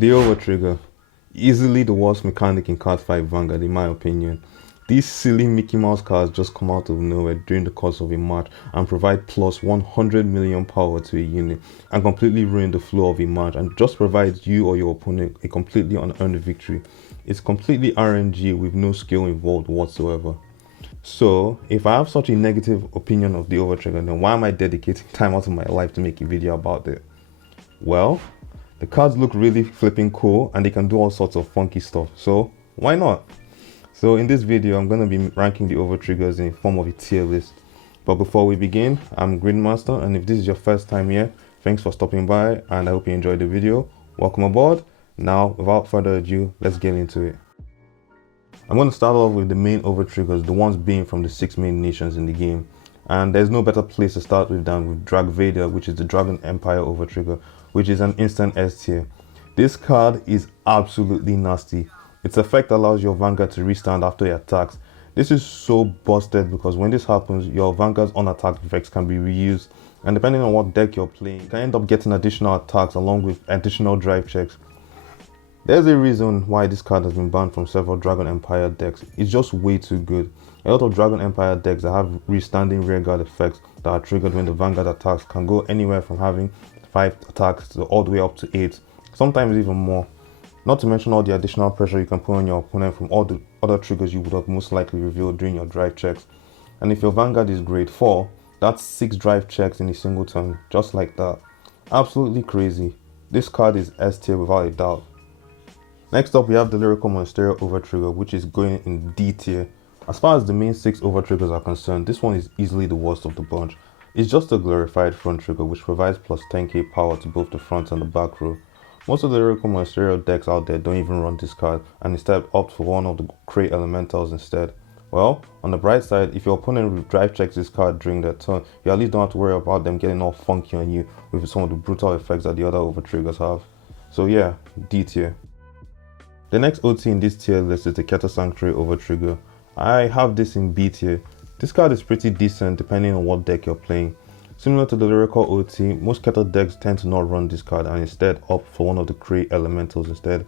The Overtrigger, easily the worst mechanic in Cardfight Vanguard in my opinion. These silly Mickey Mouse cards just come out of nowhere during the course of a match and provide plus 100 million power to a unit and completely ruin the flow of a match and just provides you or your opponent a completely unearned victory. It's completely RNG with no skill involved whatsoever. So, if I have such a negative opinion of the Overtrigger, then why am I dedicating time out of my life to make a video about it? Well, the cards look really flipping cool and they can do all sorts of funky stuff, so why not? So in this video, I'm going to be ranking the Overtriggers in the form of a tier list. But before we begin, I'm Greenmaster, and if this is your first time here, thanks for stopping by and I hope you enjoyed the video. Welcome aboard. Now, without further ado, let's get into it. I'm going to start off with the main Overtriggers, the ones being from the 6 main nations in the game. And there's no better place to start with than with Drag Vader, which is the Dragon Empire Overtrigger, which is an instant S tier. This card is absolutely nasty. Its effect allows your Vanguard to restand after it attacks. This is so busted because when this happens, your Vanguard's unattacked effects can be reused, and depending on what deck you're playing, you can end up getting additional attacks along with additional drive checks. There's a reason why this card has been banned from several Dragon Empire decks. It's just way too good. A lot of Dragon Empire decks that have restanding rearguard effects that are triggered when the Vanguard attacks can go anywhere from having 5 attacks to all the way up to 8, sometimes even more. Not to mention all the additional pressure you can put on your opponent from all the other triggers you would have most likely revealed during your drive checks. And if your Vanguard is grade 4, that's 6 drive checks in a single turn, just like that. Absolutely crazy. This card is S tier without a doubt. Next up, we have the Lyrical Monsterio Overtrigger, which is going in D tier. As far as the main 6 Overtriggers are concerned, this one is easily the worst of the bunch. It's just a glorified front trigger which provides plus 10k power to both the front and the back row. Most of the Lyrical Monsterio decks out there don't even run this card and instead opt for one of the Crate Elementals instead. Well, on the bright side, if your opponent drive checks this card during their turn, you at least don't have to worry about them getting all funky on you with some of the brutal effects that the other Overtriggers have. So yeah, D tier. The next OT in this tier list is the Keter Sanctuary Overtrigger. I have this in B tier. This card is pretty decent depending on what deck you're playing. Similar to the Lyrical OT, most Keter decks tend to not run this card and instead opt for one of the Crate Elementals instead.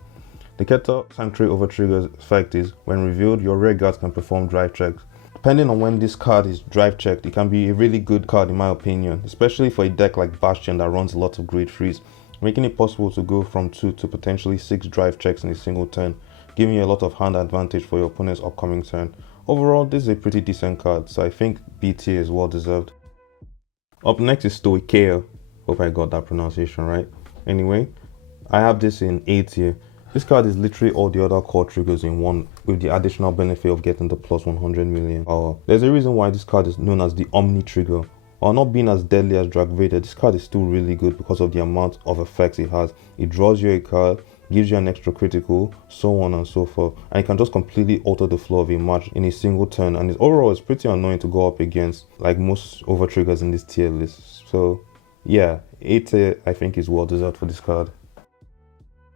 The Keter Sanctuary Overtrigger's effect is, when revealed, your rear guards can perform drive checks. Depending on when this card is drive checked, it can be a really good card in my opinion, especially for a deck like Bastion that runs a lot of grade 3s, making it possible to go from 2 to potentially 6 drive checks in a single turn, giving you a lot of hand advantage for your opponent's upcoming turn. Overall, this is a pretty decent card, so I think B tier is well deserved. Up next is Stoicheia. Hope I got that pronunciation right. Anyway, I have this in A tier. This card is literally all the other core triggers in one, with the additional benefit of getting the plus 100 million power. There's a reason why this card is known as the Omni Trigger. While not being as deadly as Drag Vader, this card is still really good because of the amount of effects it has. It draws you a card, gives you an extra critical, so on and so forth, and it can just completely alter the flow of a match in a single turn, and overall it's pretty annoying to go up against, like most Overtriggers in this tier list. So yeah, A tier I think is well deserved for this card.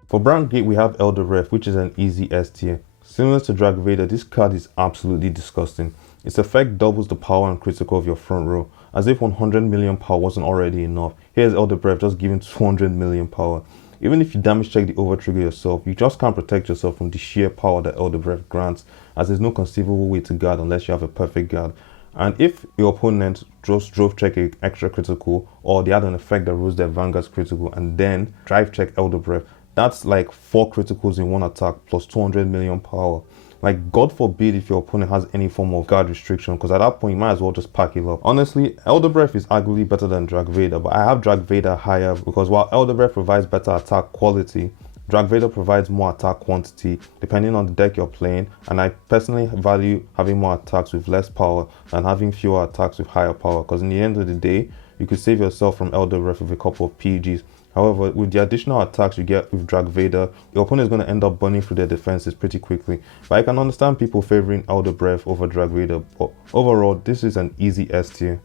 For Brand Gate, we have Elder Ref, which is an easy S tier. Similar to Drag Vader, this card is absolutely disgusting. Its effect doubles the power and critical of your front row, as if 100 million power wasn't already enough. Here's Elder Breath just giving 200 million power. Even if you damage check the Overtrigger yourself, you just can't protect yourself from the sheer power that Elder Breath grants, as there's no conceivable way to guard unless you have a perfect guard. And if your opponent just drove check a extra critical, or they had an effect that rules their Vanguard's critical and then drive check Elder Breath, that's like 4 criticals in one attack plus 200 million power. Like, God forbid if your opponent has any form of guard restriction, because at that point you might as well just pack it up. Honestly, Elder Breath is arguably better than Drag Vader, but I have Drag Vader higher because while Elder Breath provides better attack quality, Drag Vader provides more attack quantity depending on the deck you're playing, and I personally value having more attacks with less power than having fewer attacks with higher power, because in the end of the day, you could save yourself from Elder Breath with a couple of PGs. However, with the additional attacks you get with Drag Vader, your opponent is going to end up burning through their defenses pretty quickly. But I can understand people favoring Elder Breath over Drag Vader, but overall, this is an easy S tier.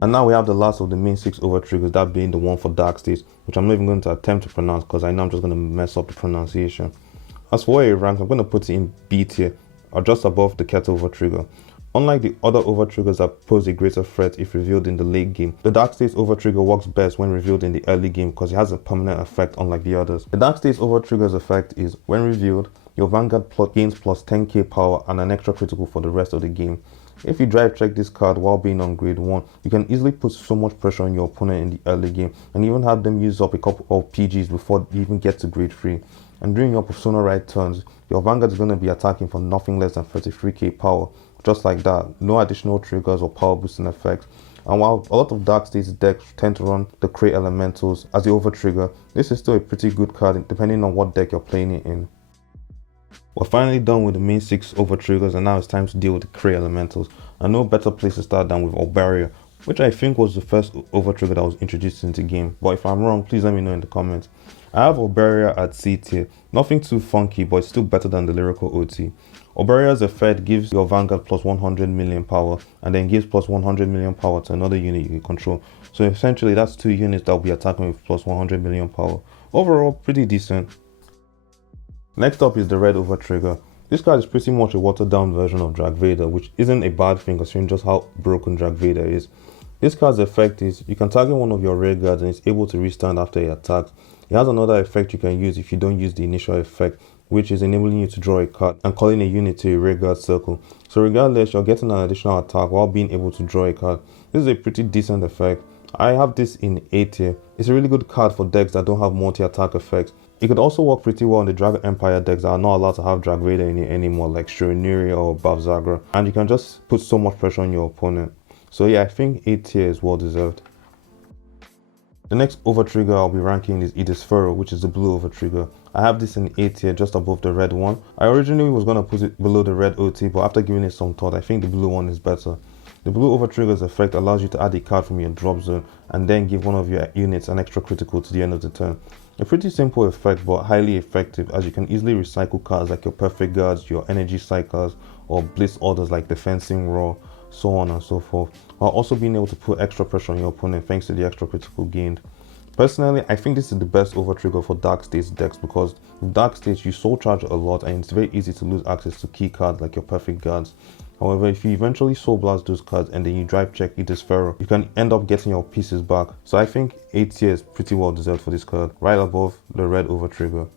And now we have the last of the main 6 Overtriggers, that being the one for Dark States, which I'm not even going to attempt to pronounce because I know I'm just going to mess up the pronunciation. As for where it ranks, I'm going to put it in B tier, or just above the Keter Overtrigger. Unlike the other Overtriggers that pose a greater threat if revealed in the late game, the Dark States Overtrigger works best when revealed in the early game because it has a permanent effect unlike the others. The Dark States Overtrigger's effect is, when revealed, your Vanguard gains plus 10k power and an extra critical for the rest of the game. If you drive check this card while being on grade 1, you can easily put so much pressure on your opponent in the early game and even have them use up a couple of PGs before you even get to grade 3. And during your Persona Ride turns, your Vanguard is going to be attacking for nothing less than 33k power. Just like that, no additional triggers or power boosting effects. And while a lot of Dark States decks tend to run the Crate Elementals as the Overtrigger, this is still a pretty good card depending on what deck you're playing it in. We're finally done with the main 6 Overtriggers and now it's time to deal with the Crate Elementals. And no better place to start than with Oberia, which I think was the first Overtrigger that was introduced into the game. But if I'm wrong, please let me know in the comments. I have Oberia at C tier. Nothing too funky, but it's still better than the Lyrical OT. Oberia's effect gives your Vanguard plus 100 million power and then gives plus 100 million power to another unit you can control. So essentially that's 2 units that will be attacking with plus 100 million power. Overall, pretty decent. Next up is the Red Overtrigger. This card is pretty much a watered down version of Drag Vader, which isn't a bad thing considering just how broken Drag Vader is. This card's effect is, you can target one of your rear guards and it's able to restand after it attacks. It has another effect you can use if you don't use the initial effect, which is enabling you to draw a card and calling a unit to a rear guard circle. So regardless, you're getting an additional attack while being able to draw a card. This is a pretty decent effect. I have this in A tier. It's a really good card for decks that don't have multi-attack effects. It could also work pretty well in the Dragon Empire decks that are not allowed to have Drag Vader in it anymore, like Shirinuri or Bavzagra, and you can just put so much pressure on your opponent. So yeah, I think A tier is well deserved. The next Overtrigger I'll be ranking is Idisfero, which is the blue Overtrigger. I have this in A tier just above the red one. I originally was going to put it below the red OT, but after giving it some thought, I think the blue one is better. The blue Overtrigger's effect allows you to add a card from your drop zone and then give one of your units an extra critical to the end of the turn. A pretty simple effect but highly effective, as you can easily recycle cards like your Perfect Guards, your Energy Cycles, or Blitz Orders like Defensing Roar, so on and so forth, while also being able to put extra pressure on your opponent thanks to the extra critical gained. Personally, I think this is the best Overtrigger for Dark States decks because with Dark States you soul charge a lot and it's very easy to lose access to key cards like your Perfect Guards. However, if you eventually soul blast those cards and then you drive check Idisfero, you can end up getting your pieces back. So I think A tier is pretty well deserved for this card, right above the red Overtrigger.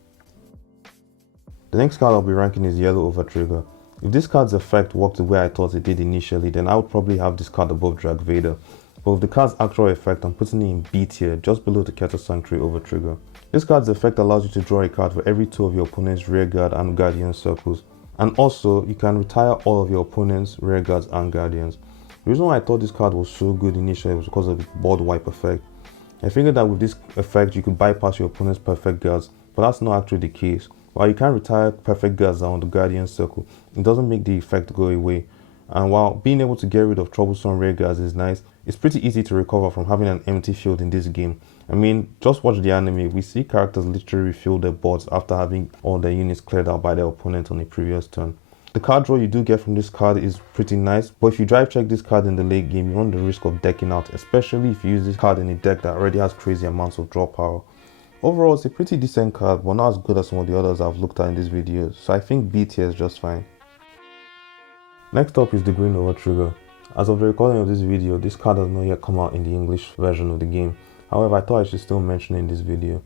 The next card I'll be ranking is Yellow Overtrigger. If this card's effect worked the way I thought it did initially, then I would probably have this card above Drag Vader. But with the card's actual effect, I'm putting it in B tier, just below the Keter Sanctuary Overtrigger. This card's effect allows you to draw a card for every 2 of your opponent's rear guard and guardian circles. And also, you can retire all of your opponent's rear guards and guardians. The reason why I thought this card was so good initially was because of the board wipe effect. I figured that with this effect, you could bypass your opponent's perfect guards, but that's not actually the case. While you can retire perfect guards on the guardian circle, it doesn't make the effect go away. And while being able to get rid of troublesome rear guards is nice, it's pretty easy to recover from having an empty field in this game. I mean, just watch the anime, we see characters literally refill their boards after having all their units cleared out by their opponent on a previous turn. The card draw you do get from this card is pretty nice, but if you drive check this card in the late game, you run the risk of decking out, especially if you use this card in a deck that already has crazy amounts of draw power. Overall, it's a pretty decent card, but not as good as some of the others I've looked at in this video, so I think B tier is just fine. Next up is the Green Overtrigger. As of the recording of this video, this card has not yet come out in the English version of the game. However, I thought I should still mention it in this video.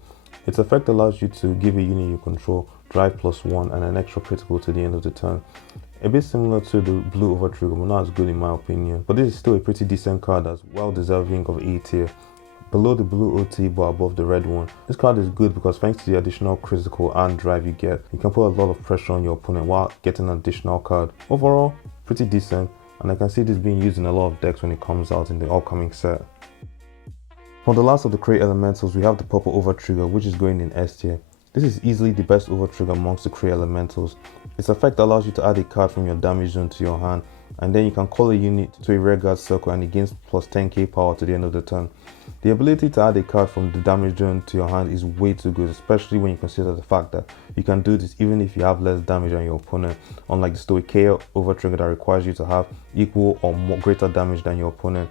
Its effect allows you to give a unit you control drive +1 and an extra critical to the end of the turn. A bit similar to the blue Overtrigger, but not as good in my opinion. But this is still a pretty decent card that's well deserving of A tier. Below the blue OT but above the red one. This card is good because thanks to the additional critical and drive you get, you can put a lot of pressure on your opponent while getting an additional card. Overall, pretty decent, and I can see this being used in a lot of decks when it comes out in the upcoming set. For the last of the Crate Elementals, we have the purple Overtrigger, which is going in S tier. This is easily the best Overtrigger amongst the Crate Elementals. Its effect allows you to add a card from your damage zone to your hand, and then you can call a unit to a rear guard circle and it gains plus 10k power to the end of the turn. The ability to add a card from the damage zone to your hand is way too good, especially when you consider the fact that you can do this even if you have less damage than your opponent, unlike the Stoicheia Overtrigger that requires you to have equal or greater damage than your opponent.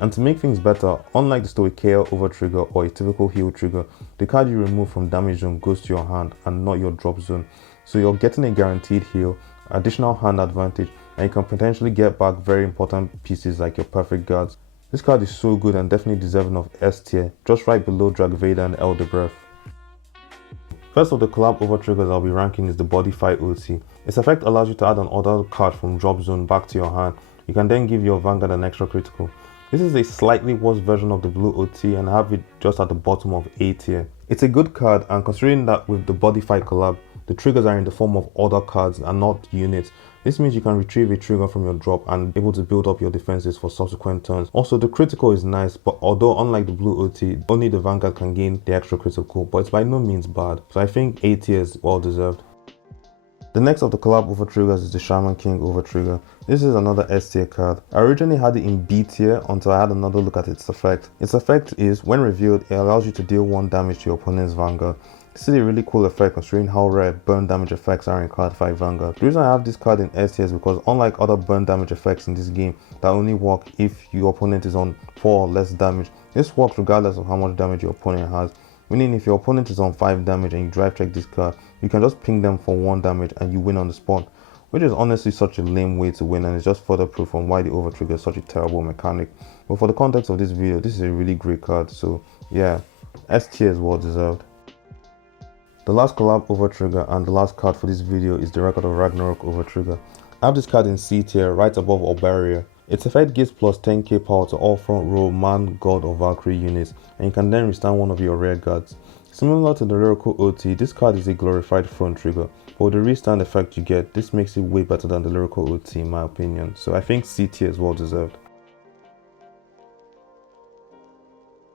And to make things better, unlike the Stoicheia Overtrigger or a typical heal trigger, the card you remove from damage zone goes to your hand and not your drop zone. So you're getting a guaranteed heal, additional hand advantage, and you can potentially get back very important pieces like your perfect guards. This card is so good and definitely deserving of S tier, just right below Dragvader and Elder Breath. First of the collab overtriggers I'll be ranking is the Body Fight OT. Its effect allows you to add another card from drop zone back to your hand. You can then give your Vanguard an extra critical. This is a slightly worse version of the blue OT and have it just at the bottom of A tier. It's a good card, and considering that with the Body Fight collab, the triggers are in the form of other cards and not units. This means you can retrieve a trigger from your drop and able to build up your defenses for subsequent turns. Also, the critical is nice, but although unlike the blue OT, only the Vanguard can gain the extra critical, but it's by no means bad. So I think A tier is well deserved. The next of the collab overtriggers is the Shaman King Overtrigger. This is another S tier card. I originally had it in B tier until I had another look at its effect. Its effect is, when revealed, it allows you to deal 1 damage to your opponent's Vanguard. This is a really cool effect considering how rare burn damage effects are in Cardfight Vanguard. The reason I have this card in S tier is because unlike other burn damage effects in this game that only work if your opponent is on 4 or less damage, this works regardless of how much damage your opponent has. Meaning if your opponent is on 5 damage and you drive check this card, you can just ping them for 1 damage and you win on the spot. Which is honestly such a lame way to win, and it's just further proof on why the Overtrigger is such a terrible mechanic. But for the context of this video, this is a really great card, so yeah, S tier is well deserved. The last collab Overtrigger and the last card for this video is the Record of Ragnarok Overtrigger. I have this card in C tier right above Obaria. Its effect gives plus 10k power to all front row man, god or Valkyrie units, and you can then restand one of your rear guards. Similar to the Lyrical OT, this card is a glorified front trigger, but with the restand effect you get, this makes it way better than the Lyrical OT in my opinion, so I think C tier is well deserved.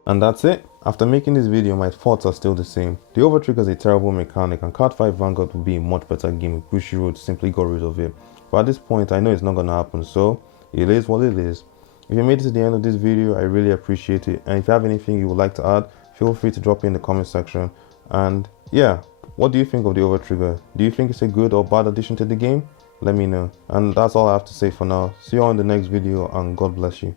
And that's it. After making this video, my thoughts are still the same. The Overtrigger is a terrible mechanic and Cardfight Vanguard would be a much better game if Bushiroad simply got rid of it. But at this point I know it's not gonna happen, so it is what it is. If you made it to the end of this video, I really appreciate it, and if you have anything you would like to add, feel free to drop it in the comment section. And yeah, what do you think of the Overtrigger? Do you think it's a good or bad addition to the game? Let me know. And that's all I have to say for now. See you all in the next video, and God bless you.